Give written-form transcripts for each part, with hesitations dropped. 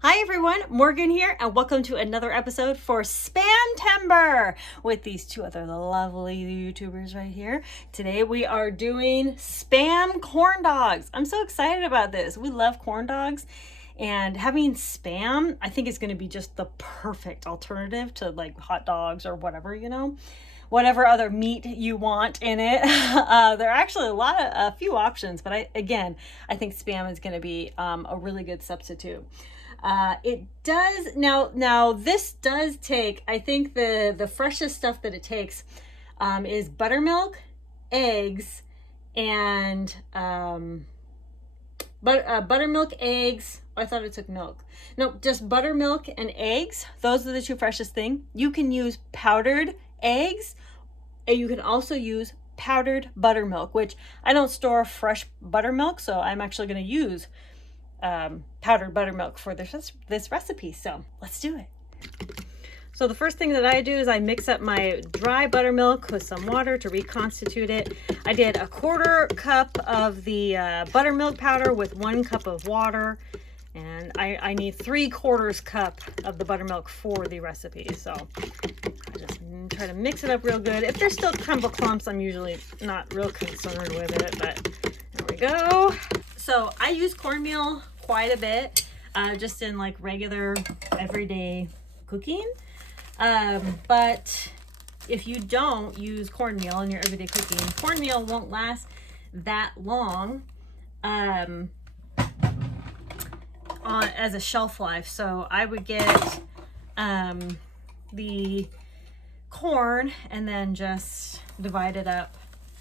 Hi everyone, Morgan here, and welcome to another episode for SPAMTember with these two other lovely YouTubers right here. Today we are doing Spam corn dogs. I'm so excited about this. We love corn dogs, and having Spam, I think, is going to be just the perfect alternative to like hot dogs or whatever, whatever other meat you want in it. There are actually a few options, but I think Spam is going to be a really good substitute. It does now this does take, I think the freshest stuff that it takes is buttermilk, eggs, and buttermilk, eggs. I thought it took milk. No, just buttermilk and eggs. Those are the two freshest thing. You can use powdered eggs, and you can also use powdered buttermilk, which I don't store fresh buttermilk, so I'm actually going to use powdered buttermilk for this recipe. So let's do it. So the first thing that I do is I mix up my dry buttermilk with some water to reconstitute it. I did a 1/4 cup of the buttermilk powder with 1 cup of water, and I need 3/4 cup of the buttermilk for the recipe. So I just try to mix it up real good. If there's still crumble clumps, I'm usually not real concerned with it, but there we go. So I use cornmeal quite a bit, just in like regular everyday cooking. But if you don't use cornmeal in your everyday cooking, cornmeal won't last that long as a shelf life. So I would get the corn and then just divide it up,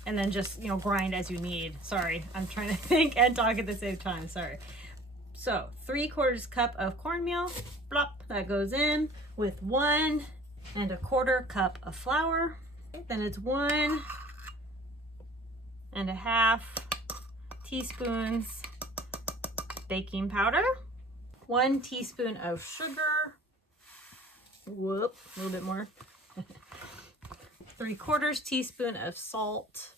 and then just, grind as you need. Sorry, I'm trying to think and talk at the same time. Sorry. So 3/4 cup of cornmeal, plop, that goes in with 1 1/4 cup of flour. Then it's 1 1/2 teaspoons baking powder, 1 teaspoon of sugar. Whoop, a little bit more. 3/4 teaspoon of salt.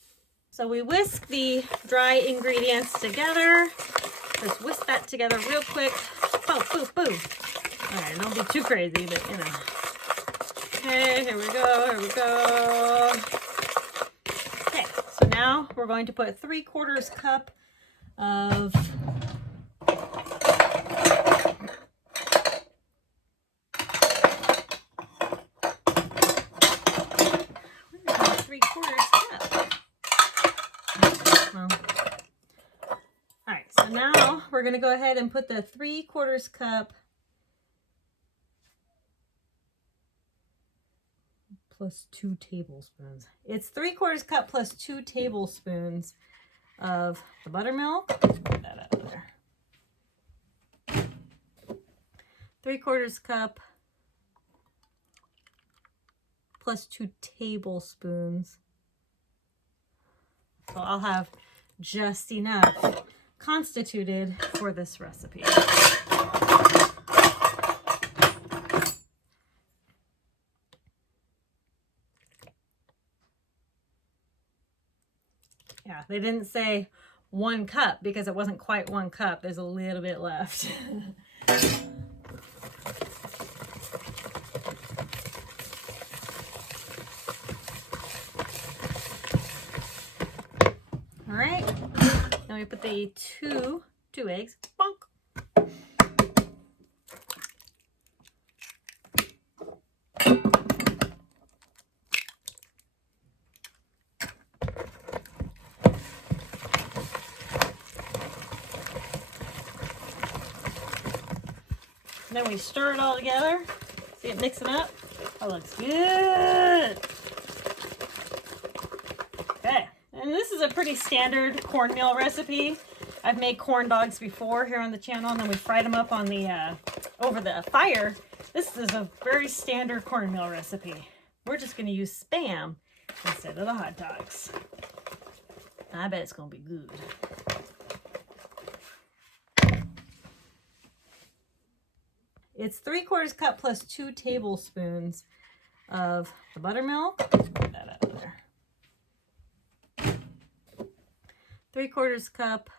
So we whisk the dry ingredients together. Just whisk that together real quick. Oh, boo, boo. All right, don't be too crazy, but Okay, here we go. Okay, so now we're going to put 3/4 cup of now we're going to go ahead and put the 3/4 cup plus 2 tablespoons. It's 3/4 cup plus 2 tablespoons of the buttermilk. Put that out of there. 3/4 cup plus 2 tablespoons. So I'll have just enough constituted for this recipe. Yeah, they didn't say 1 cup because it wasn't quite 1 cup. There's a little bit left. All right. Now we put the two eggs. Bonk. And then we stir it all together. See it mixing up? That looks good. Okay. And this is a pretty standard cornmeal recipe. I've made corn dogs before here on the channel, and then we fried them up on the over the fire. This is a very standard cornmeal recipe. We're just going to use Spam instead of the hot dogs. I bet it's going to be good. It's 3/4 cup plus 2 tablespoons of the buttermilk. Put that out of there. 3/4 cup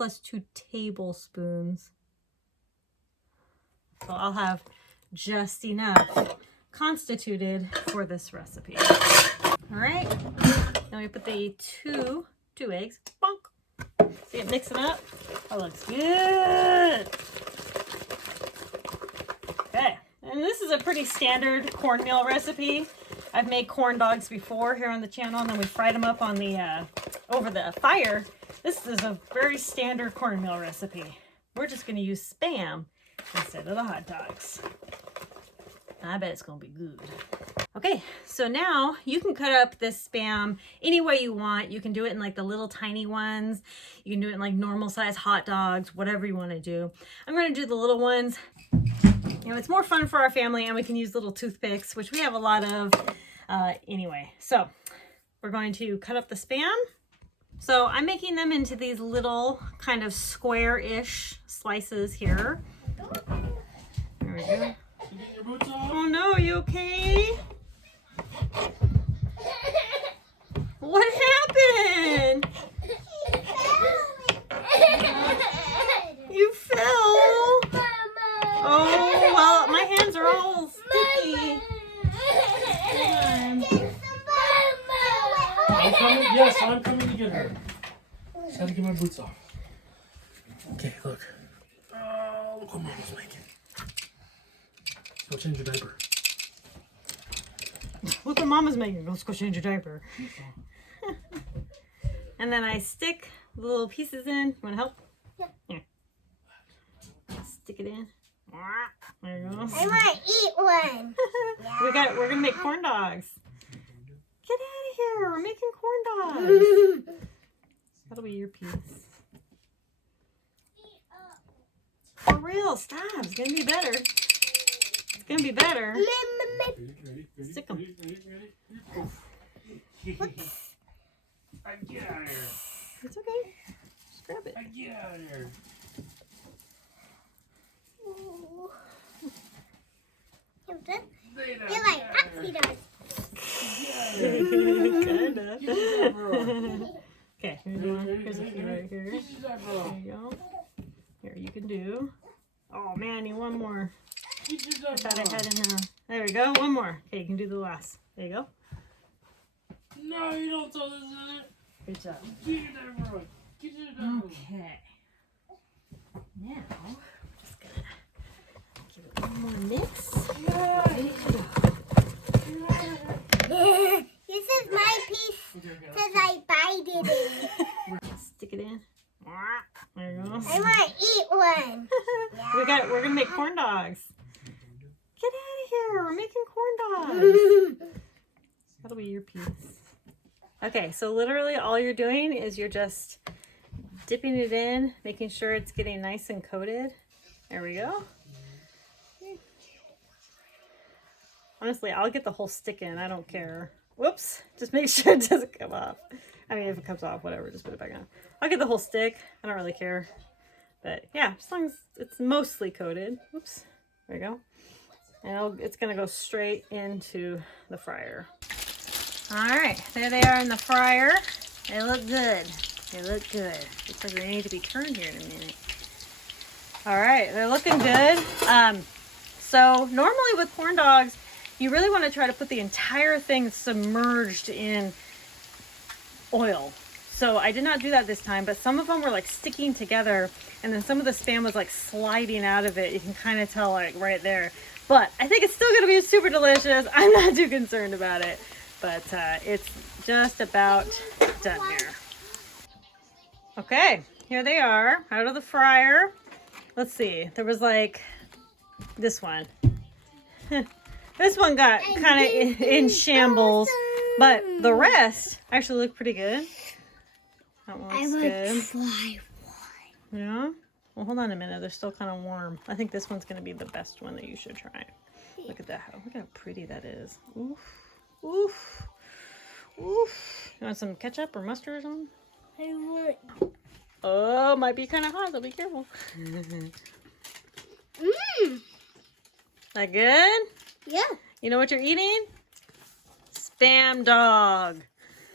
plus 2 tablespoons. So I'll have just enough constituted for this recipe. All right, now we put the two eggs. Bonk. See it, mix it up. That looks good. Okay, and this is a pretty standard cornmeal recipe. I've made corn dogs before here on the channel, and then we fried them up on the over the fire. This is a very standard cornmeal recipe. We're just going to use Spam instead of the hot dogs. I bet it's going to be good. Okay, so now you can cut up this Spam any way you want. You can do it in like the little tiny ones. You can do it in like normal size hot dogs, whatever you want to do. I'm going to do the little ones. You know, it's more fun for our family, and we can use little toothpicks, which we have a lot of anyway. So we're going to cut up the Spam. So I'm making them into these little kind of square-ish slices here. There we go. Oh no, you okay? What happened? You fell. Oh, well, my hands are all sticky. I'm coming. Yes, I'm coming to get her. Just gotta get my boots off. Okay, look. Oh, look what Mama's making. Go change your diaper. Look what Mama's making. Let's go change your diaper. And then I stick the little pieces in. You want to help? Yeah. Here. Stick it in. There you go. I want to eat one. We're gonna make corn dogs. Get out of here! We're making corn dogs. That'll be your piece. For real, stop! It's gonna be better. It's gonna be better. Stick them. Get out of here. It's okay. Just grab it. Get out of here. You're like Patsy does. Kinda. Okay, here's a few right here. There you go. Here, you can do. Oh man, you one more. I thought I had enough. There we go. One more. Okay, you can do the last. There you go. No, you don't throw this in it. Good job. Get your diaper on. Get your diaper on. Okay. Now, we're just gonna give it one more mix. Ready to go. This is my piece because I bite it in. Stick it in. There you go. I want to eat one. We're gonna make corn dogs. Get out of here! We're making corn dogs. That'll be your piece. Okay, so literally all you're doing is you're just dipping it in, making sure it's getting nice and coated. There we go. Honestly, I'll get the whole stick in. I don't care. Whoops. Just make sure it doesn't come off. I mean, if it comes off, whatever, just put it back on. I'll get the whole stick. I don't really care. But yeah, as long as it's mostly coated. Whoops. There we go. And it's going to go straight into the fryer. All right, there they are in the fryer. They look good. They look good. Looks like they need to be turned here in a minute. All right, they're looking good. So normally with corn dogs, you really want to try to put the entire thing submerged in oil. So I did not do that this time, but some of them were like sticking together, and then some of the Spam was like sliding out of it. You can kind of tell like right there. But I think it's still going to be super delicious. I'm not too concerned about it, but it's just about done here. Okay, here they are out of the fryer. Let's see, there was like this one. This one got kind of in shambles, but the rest actually look pretty good. That one looks good. Try one. Yeah? Well, hold on a minute. They're still kind of warm. I think this one's going to be the best one that you should try. Look at that. Look how pretty that is. Oof. Oof. Oof. You want some ketchup or mustard or something? I want. Oh, might be kind of hot, so be careful. That good? Yeah. You know what you're eating? Spam dog.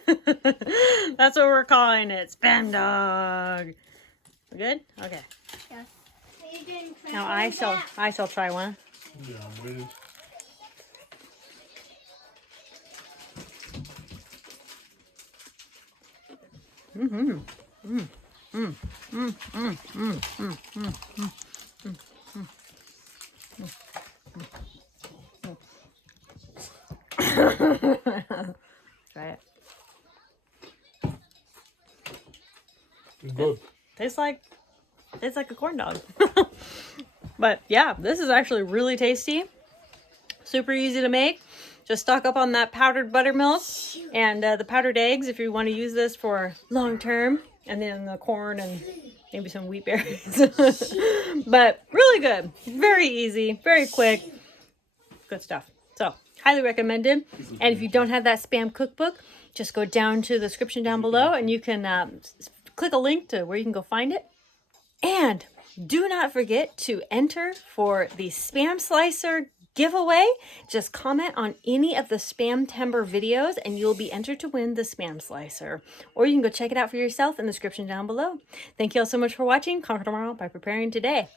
That's what we're calling it. Spam dog. Good? Okay. Yes. You didn't try Now that. I shall try one. Yeah, I'm waiting. Mm-hmm. Mm. Mm. Mm. Mm. Mm. Mm. Mm. Mm. Try it. It's good. Tastes like a corn dog. But yeah, this is actually really tasty. Super easy to make. Just stock up on that powdered buttermilk and the powdered eggs if you want to use this for long term. And then the corn and maybe some wheat berries. But really good. Very easy. Very quick. Good stuff. So highly recommended. And if you don't have that Spam cookbook, just go down to the description down below and you can click a link to where you can go find it. And do not forget to enter for the Spam Slicer giveaway. Just comment on any of the SPAMTember videos and you'll be entered to win the Spam Slicer. Or you can go check it out for yourself in the description down below. Thank you all so much for watching. Conquer tomorrow by preparing today.